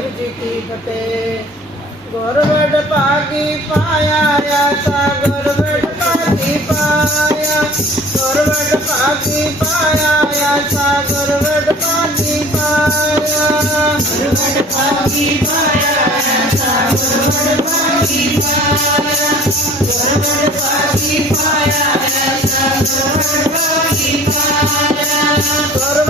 वाहेगुरु जी की फतेह। गौरवड पागी पाया ऐसा गौरवड पागी पाया। गौरवड पागी पाया ऐसा गौरवड पागी पाया। पागी पाया पागी पाया। पागी पाया गौरवड पागी पाया।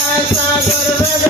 सागर